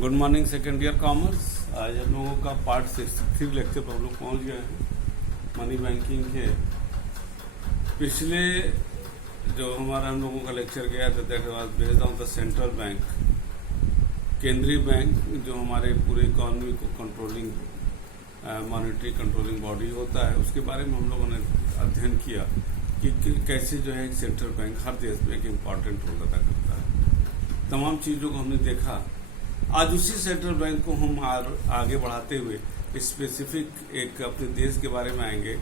Good morning second year commerce. आज हम लोगों का पार्ट 63 लेक्चर पर हम लोग पहुँच गए हैं मनी बैंकिंग के। पिछले जो हमारा हम लोगों का लेक्चर गया था that was based on the central bank, केंद्रीय बैंक जो हमारे पूरे इकोनॉमी को कंट्रोलिंग मॉनेटरी कंट्रोलिंग बॉडी होता है, उसके बारे में हम लोगों ने अध्ययन किया कि कैसे जो है एक सेंट्रल बैंक हर देश में एक इम्पॉर्टेंट रोल अदा करता है। तमाम चीज़ों को हमने देखा। आज उसी सेंट्रल बैंक को हम आगे बढ़ाते हुए स्पेसिफिक एक अपने देश के बारे में आएंगे,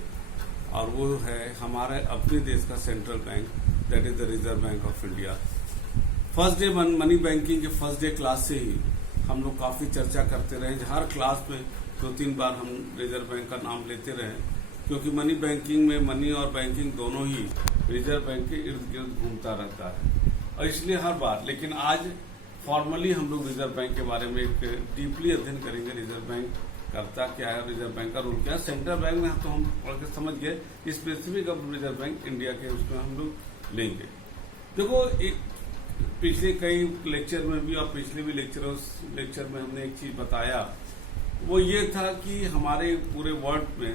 और वो है हमारे अपने देश का central bank, that is the reserve bank of India. First day money banking के फर्स्ट डे क्लास से ही हम लोग काफ़ी चर्चा करते रहे। हर क्लास में 2-3 बार हम रिजर्व बैंक का नाम लेते रहे, क्योंकि मनी बैंकिंग में मनी और बैंकिंग दोनों ही रिजर्व बैंक के इर्द गिर्द घूमता रहता है, और इसलिए हर बार। लेकिन आज फॉर्मली हम लोग रिजर्व बैंक के बारे में एक डीपली अध्ययन करेंगे। रिजर्व बैंक करता क्या है, रिजर्व बैंक का रोल क्या है। सेंट्रल बैंक में तो हम पढ़ के समझ गए, स्पेसिफिक अब रिजर्व बैंक इंडिया के उसमें हम लोग लेंगे। देखो, पिछले कई लेक्चर में भी और पिछले भी लेक्चर में हमने एक चीज बताया, वो ये था कि हमारे पूरे वर्ल्ड में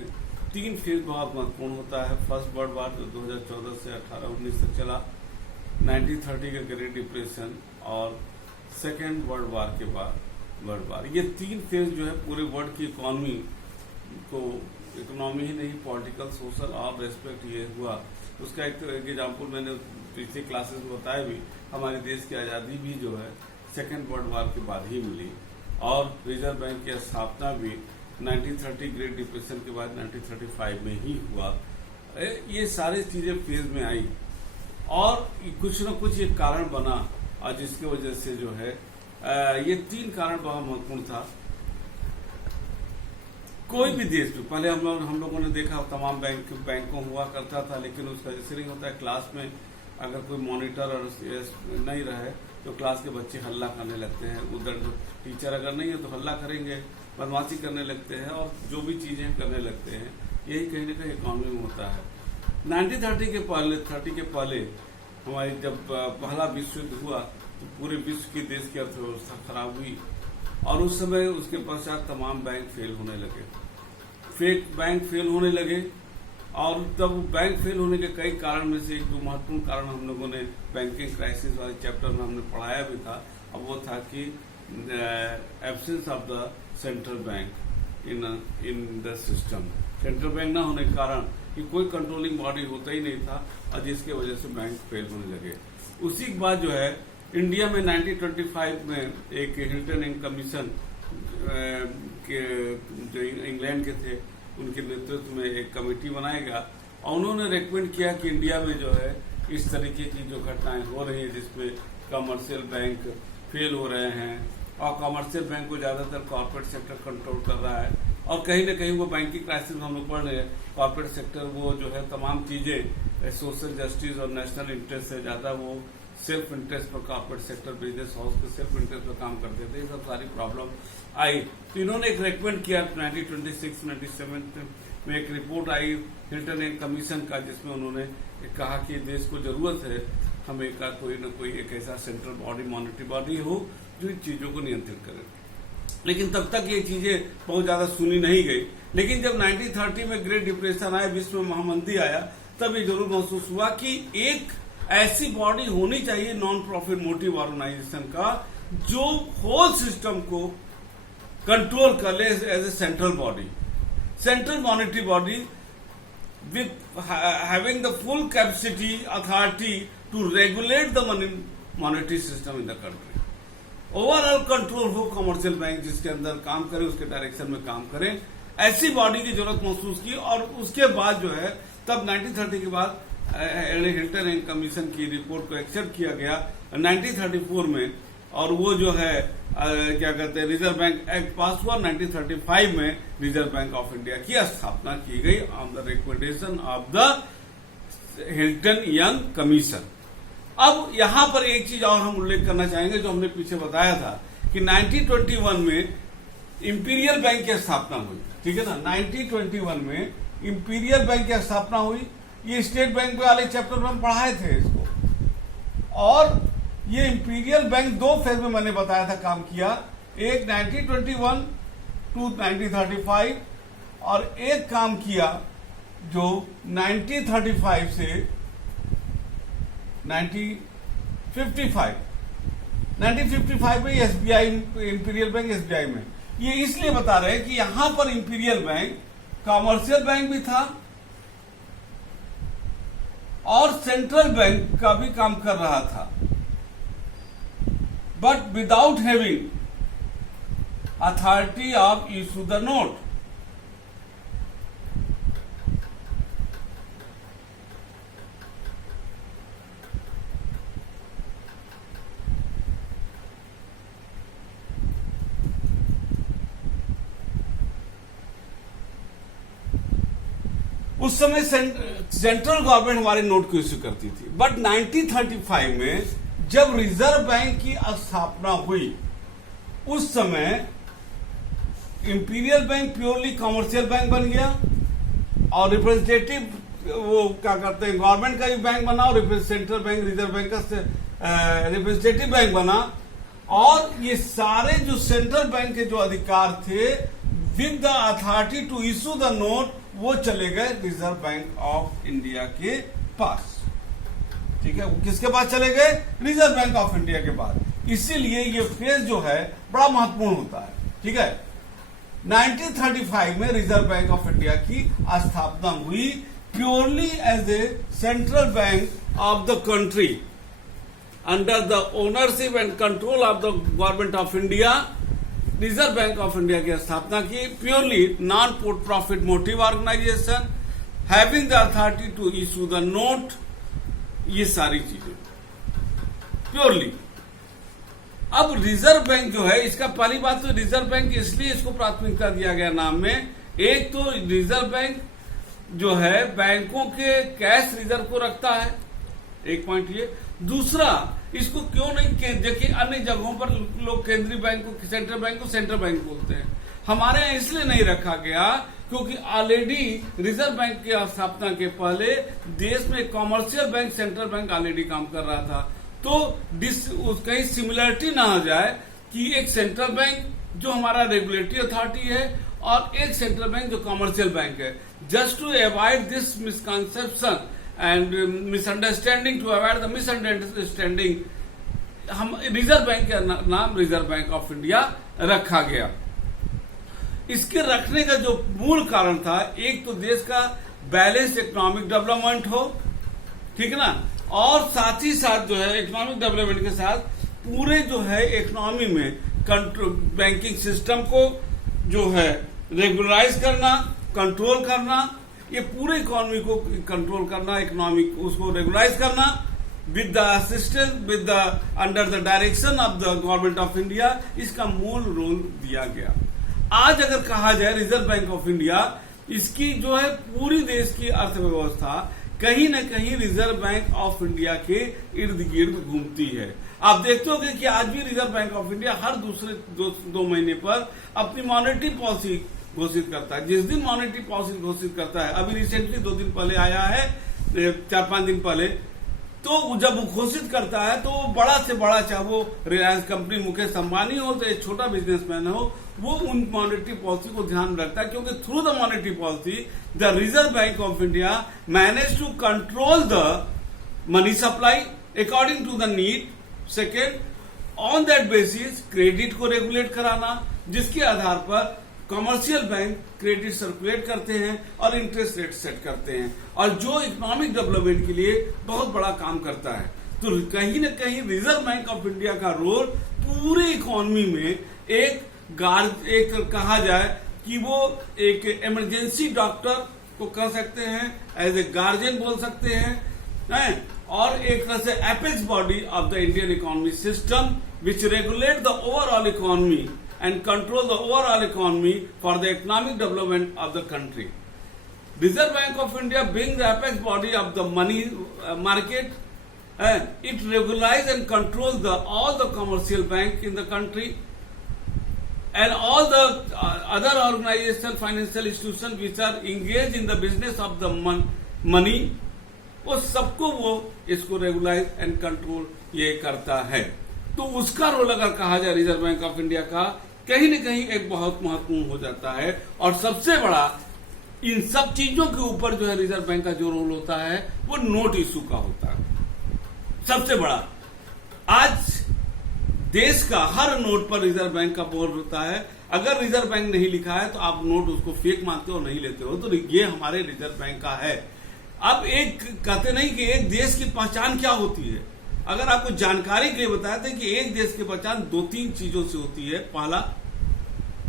3 फेज बहुत महत्वपूर्ण होता है। फर्स्ट वर्ल्ड वार जो 2014 से 18-19 तक चला, 1930 का ग्रेट डिप्रेशन, और सेकेंड वर्ल्ड वार के बाद वर्ल्ड वार। ये 3 फेज जो है पूरे वर्ल्ड की इकोनॉमी ही नहीं, पॉलिटिकल, सोशल और रेस्पेक्ट ये हुआ। उसका एक एग्जाम्पल मैंने पिछले क्लासेस में बताया भी। हमारे देश की आज़ादी भी जो है सेकेंड वर्ल्ड वार के बाद ही मिली, और रिजर्व बैंक की स्थापना भी 1930 ग्रेट डिप्रेशन के बाद 1935 में ही हुआ। ये सारी चीजें फेज में आई, और कुछ न कुछ एक कारण बना, और जिसकी वजह से जो है ये 3 कारण बहुत महत्वपूर्ण था। कोई भी देश में पहले हम लोगों ने देखा तमाम बैंकों हुआ करता था, लेकिन उसका जैसे नहीं होता है क्लास में अगर कोई मॉनिटर और नहीं रहे तो क्लास के बच्चे हल्ला करने लगते हैं। उधर टीचर अगर नहीं है तो हल्ला करेंगे, बदमाशी करने लगते हैं, और जो भी चीजें करने लगते हैं। यही कहीं ना कहीं इकोनॉमी में होता है। 1930 के पहले हमारी जब पहला विश्व युद्ध हुआ तो पूरे विश्व की देश की अर्थव्यवस्था खराब हुई, और उस समय उसके पश्चात तमाम बैंक फेल होने लगे। और तब बैंक फेल होने के कई कारण में से एक दो महत्वपूर्ण कारण हम लोगों ने बैंकिंग क्राइसिस वाले चैप्टर में हमने पढ़ाया भी था, और वो था कि absence of the central bank in the system. Central bank ना होने के कारण कि कोई कंट्रोलिंग बॉडी होता ही नहीं था, और जिसके वजह से बैंक फेल होने लगे। उसी के बाद जो है इंडिया में 1925 में एक हिल्टन एंड कमीशन के जो इंग्लैंड के थे, उनके नेतृत्व में एक कमेटी बनाया गया, और उन्होंने रेकमेंड किया कि इंडिया में जो है इस तरीके की जो घटनाएं हो रही हैं, जिसमें कमर्शियल बैंक फेल हो रहे हैं, और कमर्शियल बैंक को ज्यादातर कॉर्पोरेट सेक्टर कंट्रोल कर रहा है, और कहीं ना कहीं वो बैंकिंग क्राइसिस में हम लोग पढ़ रहे हैं। कॉर्पोरेट सेक्टर वो जो है तमाम चीजें सोशल जस्टिस और नेशनल इंटरेस्ट से ज्यादा वो सेल्फ इंटरेस्ट पर, कॉर्पोरेट सेक्टर बिजनेस हाउस के सेल्फ इंटरेस्ट पर काम करते थे। ये सब सारी प्रॉब्लम आई, तो इन्होंने एक रेकमेंड किया 1926-97 में एक report I Hilton and commission का, जिसमें उन्होंने कहा कि देश को जरूरत है हमें का कोई न कोई एक ऐसा सेंट्रल बॉडी, मॉनेटरी बॉडी हो जो इन चीजों को नियंत्रित करे। लेकिन तब तक ये चीजें बहुत ज्यादा सुनी नहीं गई। लेकिन जब 1930 में ग्रेट डिप्रेशन आया, विश्व में महामंदी आया, तब ये जरूर महसूस हुआ कि एक ऐसी बॉडी होनी चाहिए नॉन प्रॉफिट मोटिव ऑर्गेनाइजेशन का, जो होल सिस्टम को कंट्रोल कर ले as a central body, central monetary body with having the full capacity, authority to regulate the monetary system in the country. Overall control हो commercial bank, जिसके अंदर काम करे, उसके डायरेक्शन में काम करे, ऐसी बॉडी की जरूरत महसूस की। और उसके बाद जो है तब 1930 के बाद हिल्टन एंड कमीशन की रिपोर्ट को एक्सेप्ट किया गया 1934 में, और वो जो है क्या कहते हैं रिजर्व बैंक एक्ट पास हुआ। 1935 में रिजर्व बैंक ऑफ इंडिया की स्थापना की गई on the recommendation of the Hilton young commission. अब यहां पर एक चीज और हम उल्लेख करना चाहेंगे, जो हमने पीछे बताया था कि 1921 में इंपीरियल बैंक की स्थापना हुई, ठीक है ना। 1921 में इंपीरियल बैंक की स्थापना हुई। ये स्टेट बैंक वाले चैप्टर में हम पढ़ाए थे इसको, और ये इंपीरियल बैंक 2 फेज में मैंने बताया था काम किया। एक 1921 टू 1935 और एक काम किया जो 1935 से 1955 में एसबीआई, इंपीरियल बैंक एसबीआई में। ये इसलिए बता रहे हैं कि यहां पर इंपीरियल बैंक कॉमर्शियल बैंक भी था और सेंट्रल बैंक का भी काम कर रहा था, but without having authority of issue the note. उस समय सेंट्रल गवर्नमेंट हमारे नोट को इश्यू करती थी, बट 1935 में जब रिजर्व बैंक की स्थापना हुई उस समय imperial bank purely commercial bank बन गया और रिप्रेजेंटेटिव वो क्या करते हैं गवर्नमेंट का भी बैंक बना और सेंट्रल बैंक रिजर्व बैंक का रिप्रेजेंटेटिव बैंक बना। और ये सारे जो सेंट्रल बैंक के जो अधिकार थे with the authority to issue the note वो चले गए रिजर्व बैंक ऑफ इंडिया के पास। ठीक है, वो किसके पास चले गए? रिजर्व बैंक ऑफ इंडिया के पास। इसीलिए ये फेज जो है बड़ा महत्वपूर्ण होता है। ठीक है, 1935 में रिजर्व बैंक ऑफ इंडिया की स्थापना हुई purely as a central bank of the country under the ownership and control of the government of India. Reserve bank of India की स्थापना की purely non profit motive organisation having the authority to issue the note. ये सारी चीजें purely. अब reserve bank जो है इसका पहली बात तो रिजर्व बैंक इसलिए इसको प्राथमिकता दिया गया नाम में। एक तो रिजर्व बैंक जो है बैंकों के कैश रिजर्व को रखता है, एक पॉइंट ये। दूसरा, इसको क्यों नहीं, देखिए अन्य जगहों पर लोग केंद्रीय बैंक को सेंट्रल बैंक बोलते हैं, हमारे यहाँ इसलिए नहीं रखा गया क्योंकि ऑलरेडी रिजर्व बैंक की स्थापना के पहले देश में commercial bank central bank already काम कर रहा था। तो कहीं सिमिलरिटी ना हो जाए कि एक सेंट्रल बैंक जो हमारा रेगुलेटरी अथॉरिटी है और एक सेंट्रल बैंक जो कमर्शियल बैंक है। Just to avoid this misconception and misunderstanding, to avoid the misunderstanding, हम रिजर्व बैंक का नाम रिजर्व बैंक ऑफ इंडिया रखा गया। इसके रखने का जो मूल कारण था, एक तो देश का बैलेंस इकोनॉमिक डेवलपमेंट हो, ठीक है ना, और साथ ही साथ जो है इकोनॉमिक डेवलपमेंट के साथ पूरे जो है इकोनॉमी में कंट्रोल, बैंकिंग सिस्टम को जो है रेगुलराइज करना, कंट्रोल करना, ये पूरे इकोनॉमी को कंट्रोल करना, इकोनॉमिक उसको रेगुलराइज करना with the assistance with the under the direction of the government of India, इसका मूल रोल दिया गया। आज अगर कहा जाए रिजर्व बैंक ऑफ इंडिया, इसकी जो है पूरी देश की अर्थव्यवस्था कहीं न कहीं रिजर्व बैंक ऑफ इंडिया के इर्द गिर्द घूमती है। आप देखते हो कि आज भी रिजर्व बैंक ऑफ इंडिया हर दूसरे दो महीने पर अपनी मॉनेटरी पॉलिसी घोषित करता है। जिस दिन मॉनेटरी पॉलिसी घोषित करता है, अभी रिसेंटली 2 दिन पहले आया है, 4-5 दिन पहले, तो जब वो घोषित करता है तो बड़ा से बड़ा, चाहे वो रिलायंस कंपनी, मुकेश अंबानी हो, तो एक छोटा बिजनेसमैन हो, वो उन मॉनेटरी पॉलिसी को ध्यान रखता है, क्योंकि through the monetary policy the reserve bank of India manage to control the money supply according to the need. Second, on that basis credit को रेगुलेट कराना, जिसके आधार पर कमर्शियल बैंक क्रेडिट सर्कुलेट करते हैं और इंटरेस्ट रेट सेट करते हैं, और जो इकोनॉमिक डेवलपमेंट के लिए बहुत बड़ा काम करता है। तो कहीं न कहीं रिजर्व बैंक ऑफ इंडिया का रोल पूरे इकोनॉमी में एक कहा जाए कि वो एक इमरजेंसी डॉक्टर को कह सकते हैं, एज ए गार्जियन बोल सकते हैं, और एक तरह से apex body of the Indian economy system which regulate the overall economy and control the overall economy for the economic development of the country. Reserve Bank of India being the apex body of the money market, it regulates and controls all the commercial bank in the country and all the other organizational financial institutions which are engaged in the business of the money, वो सबको वो इसको regularise and control ये करता है। तो उसका role अगर कहा जाए रिजर्व बैंक ऑफ इंडिया का, कहीं न कहीं एक बहुत महत्वपूर्ण हो जाता है। और सबसे बड़ा इन सब चीजों के ऊपर जो है रिजर्व बैंक का जो रोल होता है वो नोट इशू का होता है। सबसे बड़ा आज देश का हर नोट पर रिजर्व बैंक का बोर्ड होता है। अगर रिजर्व बैंक नहीं लिखा है तो आप नोट उसको फेक मानते हो, नहीं लेते हो, तो ये हमारे रिजर्व बैंक का है। अब एक कहते नहीं कि एक देश की पहचान क्या होती है, अगर आपको जानकारी के लिए बताते हैं कि एक देश की पहचान 2-3 चीजों से होती है। पहला,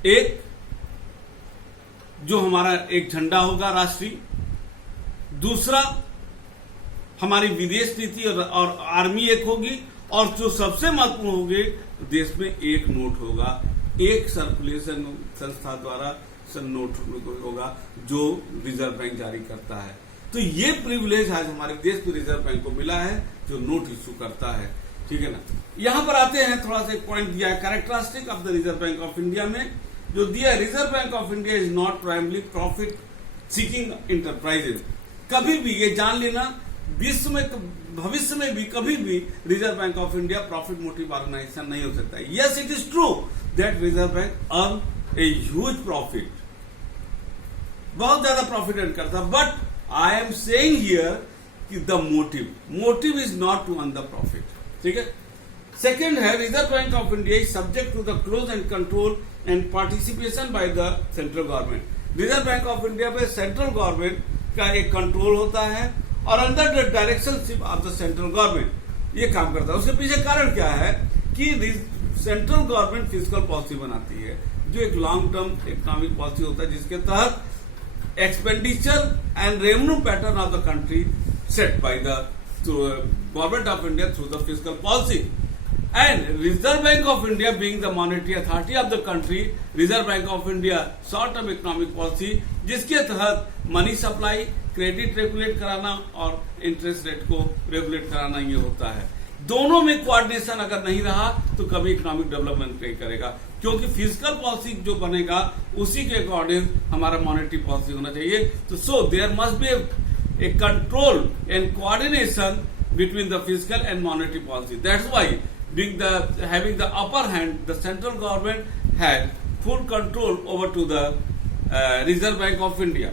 एक जो हमारा एक झंडा होगा राष्ट्रीय, दूसरा हमारी विदेश नीति और आर्मी एक होगी, और जो सबसे महत्वपूर्ण होगी देश में एक नोट होगा, एक सर्कुलेशन संस्था द्वारा नोट होगा जो रिजर्व बैंक जारी करता है। तो ये प्रिविलेज आज हमारे देश में रिजर्व बैंक को मिला है जो नोट इश्यू करता है। ठीक है ना। यहां पर आते हैं, थोड़ा सा एक पॉइंट दिया है characteristic of the reserve bank of India में, जो दिया है reserve bank of India is not primary profit seeking enterprises. कभी भी ये जान लेना, विश्व में भविष्य में भी कभी भी reserve bank of India profit motive organisation नहीं हो सकता है। Yes, it is true that reserve bank earn a huge profit, बहुत ज्यादा प्रॉफिट अर्न करता, but I am saying here कि the motive is not to earn the profit. ठीक है। सेकेंड है, reserve bank of India is subject to the close and control and participation by the central government. Reserve bank of India पे central government का एक control होता है और under the directionship of the central government ये काम करता है। उसके पीछे कारण क्या है कि सेंट्रल गवर्नमेंट फिजिकल पॉलिसी बनाती है, जो एक लॉन्ग टर्म इकोनॉमिक पॉलिसी होता है, जिसके तहत expenditure and revenue pattern of the country set by the government of India through the physical policy. And reserve bank of India being the monetary authority of the country, Reserve bank of India short term economic policy, जिसके तहत money supply, credit regulate कराना और interest rate को regulate कराना ये होता है। दोनों में कोऑर्डिनेशन अगर नहीं रहा तो कभी इकोनॉमिक डेवलपमेंट नहीं करेगा, क्योंकि फिजिकल पॉलिसी जो बनेगा उसी के अकॉर्डिंग हमारा मॉनेटरी पॉलिसी होना चाहिए। तो so there must be a control and coordination between the physical and monetary policy. That's why having the upper hand, the central government had full control over to the Reserve Bank of India.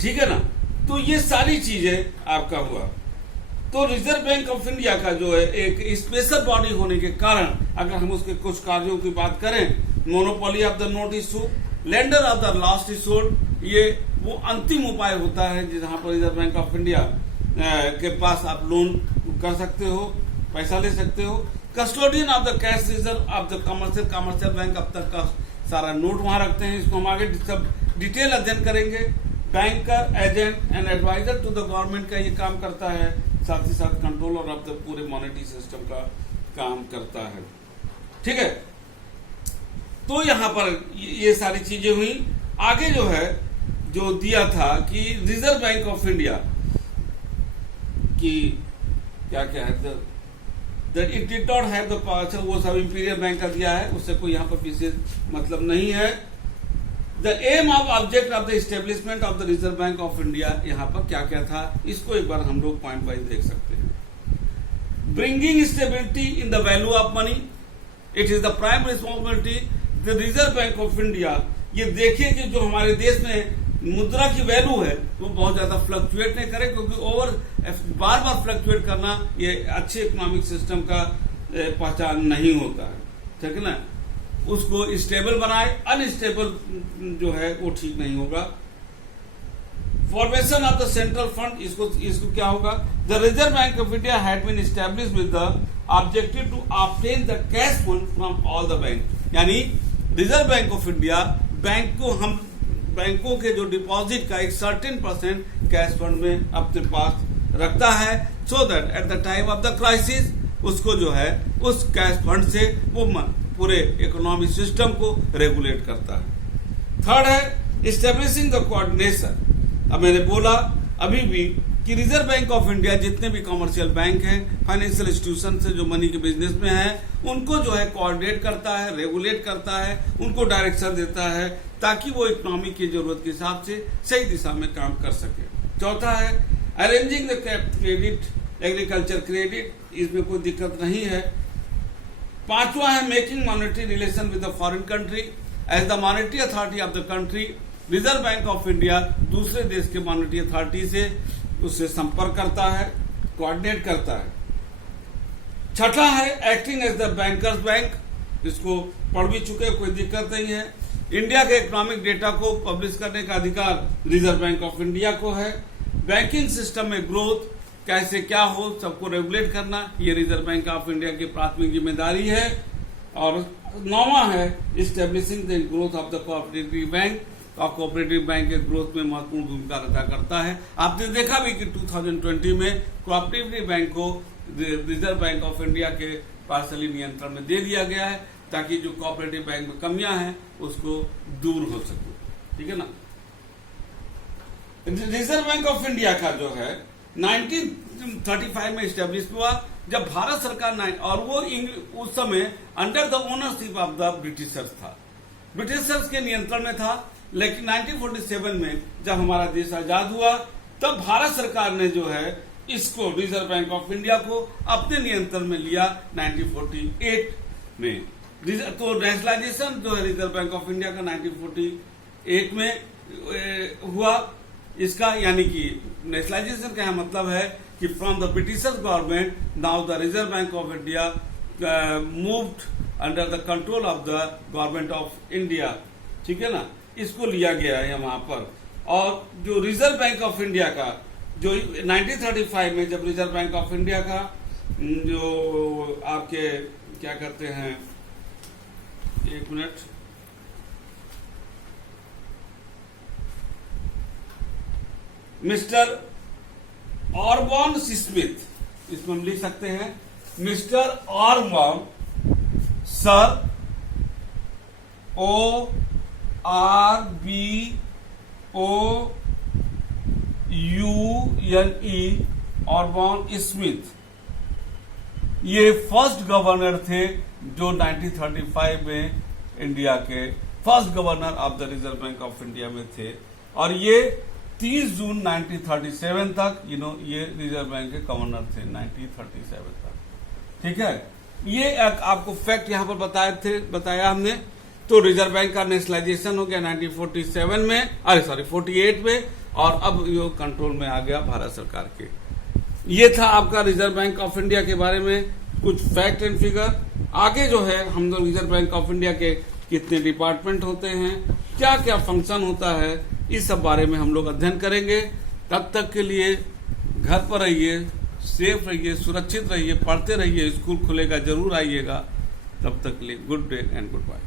ठीक है ना। तो ये सारी चीजें आपका हुआ। तो रिजर्व बैंक ऑफ इंडिया का जो है एक स्पेशल बॉडी होने के कारण, अगर हम उसके कुछ कार्यों की बात करें, monopoly of the note issue, lender of the last issued, ये वो अंतिम उपाय होता है जहां पर रिजर्व बैंक ऑफ इंडिया के पास आप लोन कर सकते हो, पैसा ले सकते हो। Custodian of the cash reserve of the commercial bank, अब तक का सारा नोट वहां रखते हैं। इसको हम आगे सब डिटेल अध्ययन करेंगे। Banker, agent and adviser to the government का ये काम करता है, साथ ही साथ कंट्रोलर ऑफ द पूरे मॉनेटरी सिस्टम का काम करता है। ठीक है। तो यहां पर ये सारी चीजें हुई। आगे जो है जो दिया था कि रिजर्व बैंक ऑफ इंडिया कि क्या क्या है, it did not have the power, वो सब इंपीरियल बैंक का दिया है, उससे कोई यहाँ पर विशेष मतलब नहीं है। The aim of object of the establishment of the reserve bank of India, यहाँ पर क्या क्या था इसको एक बार हम लोग पॉइंट वाइज देख सकते हैं। Bringing stability in the value of money, it is the prime responsibility the reserve bank of India. ये देखिए कि जो हमारे देश में मुद्रा की वैल्यू है वो बहुत ज्यादा फ्लक्चुएट नहीं करे, क्योंकि बार बार फ्लक्चुएट करना ये अच्छे इकोनॉमिक सिस्टम का पहचान नहीं होता है। ठीक है ना। उसको स्टेबल बनाए, अनस्टेबल जो है वो ठीक नहीं होगा। Formation of the central fund, इसको क्या होगा, the reserve bank of India had been established with the objective to obtain the cash fund from all the bank. यानी रिजर्व बैंक ऑफ इंडिया बैंकों के जो डिपॉजिट का एक सर्टेन % कैश फंड में अपने पास रखता है, so that at the time of the crisis उसको जो है उस कैश फंड से वो पूरे इकोनॉमिक सिस्टम को रेगुलेट करता है। थर्ड है इस्टेब्लिशिंग द कोऑर्डिनेशन। अब मैंने बोला अभी भी कि रिजर्व बैंक ऑफ इंडिया जितने भी कॉमर्शियल बैंक हैं, फाइनेंशियल इंस्टीट्यूशन से जो मनी के बिजनेस में है, उनको जो है कोऑर्डिनेट करता है, रेगुलेट करता है, उनको डायरेक्शन देता है ताकि वो इकोनॉमी की जरूरत के हिसाब से सही दिशा में काम कर सके। चौथा है arranging the credit, agriculture credit, इसमें कोई दिक्कत नहीं है। पांचवा है making monetary relation with the foreign country. As the monetary authority of the country, Reserve bank of India दूसरे देश के मॉनेटरी अथॉरिटी से उससे संपर्क करता है, कोऑर्डिनेट करता है। छठा है acting as the bankers bank, इसको पढ़ भी चुके, कोई दिक्कत नहीं है। इंडिया के इकोनॉमिक डेटा को पब्लिश करने का अधिकार रिजर्व बैंक ऑफ इंडिया को है। बैंकिंग सिस्टम में ग्रोथ कैसे क्या हो, सबको रेगुलेट करना, ये रिजर्व बैंक ऑफ इंडिया की प्राथमिक जिम्मेदारी है। और नौवां है establishing the growth of the cooperative bank, और कोऑपरेटिव बैंक के ग्रोथ में महत्वपूर्ण भूमिका अदा करता है। आपने देखा भी कि 2020 में कोऑपरेटिव बैंक को रिजर्व बैंक ऑफ इंडिया के पार्शली नियंत्रण में दे दिया गया है, ताकि जो कोऑपरेटिव बैंक में कमियां हैं उसको दूर हो सके, ठीक है ना। रिजर्व बैंक ऑफ इंडिया का जो है 1935 में स्टैब्लिश हुआ, जब भारत सरकार और वो उस समय under the ownership of the Britishers था, ब्रिटिशर्स के नियंत्रण में था। लेकिन 1947 में जब हमारा देश आजाद हुआ, तब भारत सरकार ने जो है इसको रिजर्व बैंक ऑफ इंडिया को अपने नियंत्रण में लिया 1948 में। तो नेशनलाइजेशन जो है रिजर्व बैंक ऑफ इंडिया का 1948 में हुआ इसका, यानी कि नेशनलाइजेशन का मतलब है कि from the Britishers government now the reserve bank of India moved under the control of the government of India, ठीक है ना, इसको लिया गया है वहां पर। और जो रिजर्व बैंक ऑफ इंडिया का जो 1935 में जब रिजर्व बैंक ऑफ इंडिया का जो आपके क्या कहते हैं, एक मिनट, मिस्टर ऑरबॉन स्मिथ, इसमें हम लिख सकते हैं मिस्टर ऑरबॉन, सर ORBOUNE, ऑरबॉन स्मिथ, ये फर्स्ट गवर्नर थे जो 1935 में इंडिया के first governor of the reserve bank of India में थे। और ये 30 जून 1937 तक ये रिजर्व बैंक के गवर्नर थे 1937 तक, ठीक है। ये आपको फैक्ट यहां पर बताया हमने। तो रिजर्व बैंक का नेशनलाइजेशन हो गया 1947 में, 48 में, और अब ये कंट्रोल में आ गया भारत सरकार के। ये था आपका रिजर्व बैंक ऑफ इंडिया के बारे में कुछ फैक्ट एंड फिगर। आगे जो है हम लोग रिजर्व बैंक ऑफ इंडिया के कितने डिपार्टमेंट होते हैं, क्या क्या फंक्शन होता है, इस सब बारे में हम लोग अध्ययन करेंगे। तब तक के लिए घर पर रहिए, सेफ रहिए, सुरक्षित रहिए, पढ़ते रहिए, स्कूल खुलेगा जरूर आइएगा। तब तक के लिए good day and good bye.